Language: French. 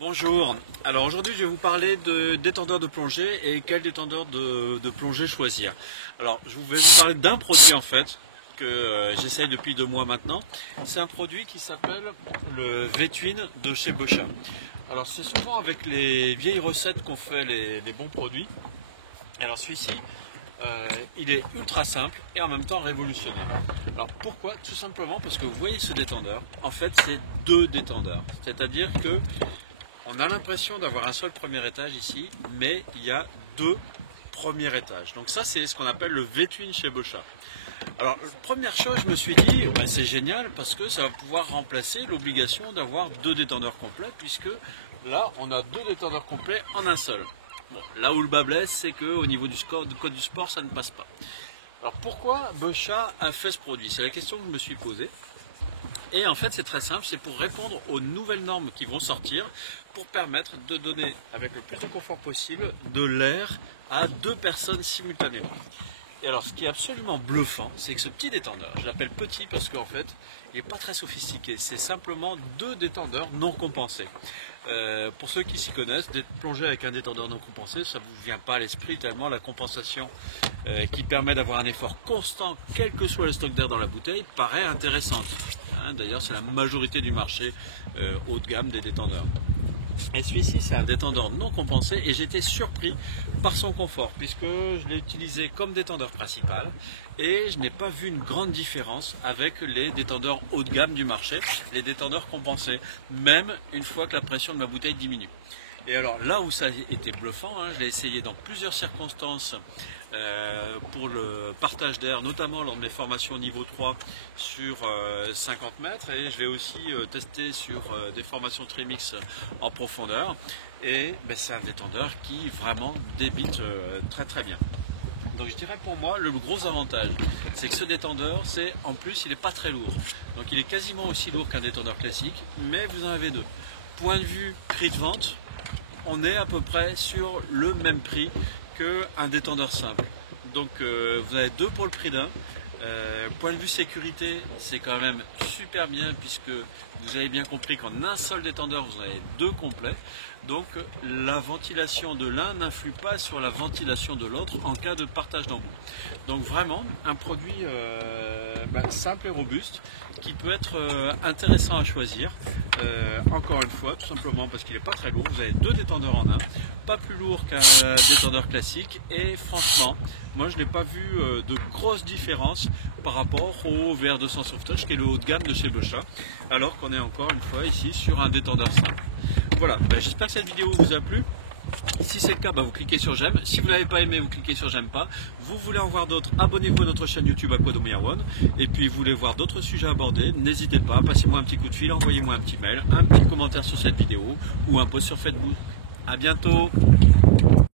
Bonjour, alors aujourd'hui je vais vous parler de détendeur de plongée et quel détendeur de plongée choisir. Alors je vais vous parler d'un produit en fait que j'essaye depuis 2 mois maintenant. C'est un produit qui s'appelle le V-Twin de chez Boscha. Alors c'est souvent avec les vieilles recettes qu'on fait les bons produits. Alors celui-ci, il est ultra simple et en même temps révolutionnaire. Alors pourquoi? Tout simplement parce que vous voyez ce détendeur, en fait c'est 2 détendeurs. C'est-à-dire que on a l'impression d'avoir un seul premier étage ici, mais il y a 2 premiers étages. Donc ça c'est ce qu'on appelle le V-Twin chez Boscha. Alors première chose, je me suis dit, c'est génial parce que ça va pouvoir remplacer l'obligation d'avoir 2 détendeurs complets, puisque là on a 2 détendeurs complets en un seul. Bon, là où le bas blesse, c'est qu'au niveau du code du sport, ça ne passe pas. Alors pourquoi Boscha a fait ce produit? C'est la question que je me suis posée. Et en fait c'est très simple, c'est pour répondre aux nouvelles normes qui vont sortir, pour permettre de donner avec le plus de confort possible de l'air à 2 personnes simultanément. Et alors ce qui est absolument bluffant, c'est que ce petit détendeur, je l'appelle petit parce qu'en fait il n'est pas très sophistiqué, c'est simplement 2 détendeurs non compensés. Pour ceux qui s'y connaissent, plonger avec un détendeur non compensé, ça ne vous vient pas à l'esprit tellement la compensation qui permet d'avoir un effort constant, quel que soit le stock d'air dans la bouteille, paraît intéressante. D'ailleurs c'est la majorité du marché haut de gamme des détendeurs. Et celui-ci c'est un détendeur non compensé et j'étais surpris par son confort puisque je l'ai utilisé comme détendeur principal et je n'ai pas vu une grande différence avec les détendeurs haut de gamme du marché, les détendeurs compensés, même une fois que la pression de ma bouteille diminue. Et alors là où ça a été bluffant, je l'ai essayé dans plusieurs circonstances pour le partage d'air, notamment lors de mes formations niveau 3 sur 50 mètres, et je l'ai aussi testé sur des formations trimix en profondeur, et c'est un détendeur qui vraiment débite très très bien. Donc je dirais pour moi le gros avantage, c'est que ce détendeur, en plus il n'est pas très lourd, donc il est quasiment aussi lourd qu'un détendeur classique, mais vous en avez 2. Point de vue prix de vente, on est à peu près sur le même prix qu'un détendeur simple. Donc vous avez 2 pour le prix d'un. Point de vue sécurité, c'est quand même super bien puisque vous avez bien compris qu'en un seul détendeur, vous en avez 2 complets. Donc la ventilation de l'un n'influe pas sur la ventilation de l'autre en cas de partage d'embout. Donc vraiment un produit simple et robuste qui peut être intéressant à choisir. Encore une fois, tout simplement parce qu'il n'est pas très lourd. Vous avez 2 détendeurs en un, pas plus lourd qu'un détendeur classique. Et franchement, moi je n'ai pas vu de grosses différences par rapport au VR200 Softtouch qui est le haut de gamme de chez Boscha, alors qu'on est encore une fois ici sur un détendeur simple. Voilà, j'espère que cette vidéo vous a plu. Si c'est le cas, vous cliquez sur j'aime. Si vous n'avez pas aimé, vous cliquez sur j'aime pas. Vous voulez en voir d'autres, abonnez-vous à notre chaîne YouTube Aquadomia One. Et puis vous voulez voir d'autres sujets abordés, n'hésitez pas, passez-moi un petit coup de fil, envoyez-moi un petit mail, un petit commentaire sur cette vidéo ou un post sur Facebook. A bientôt.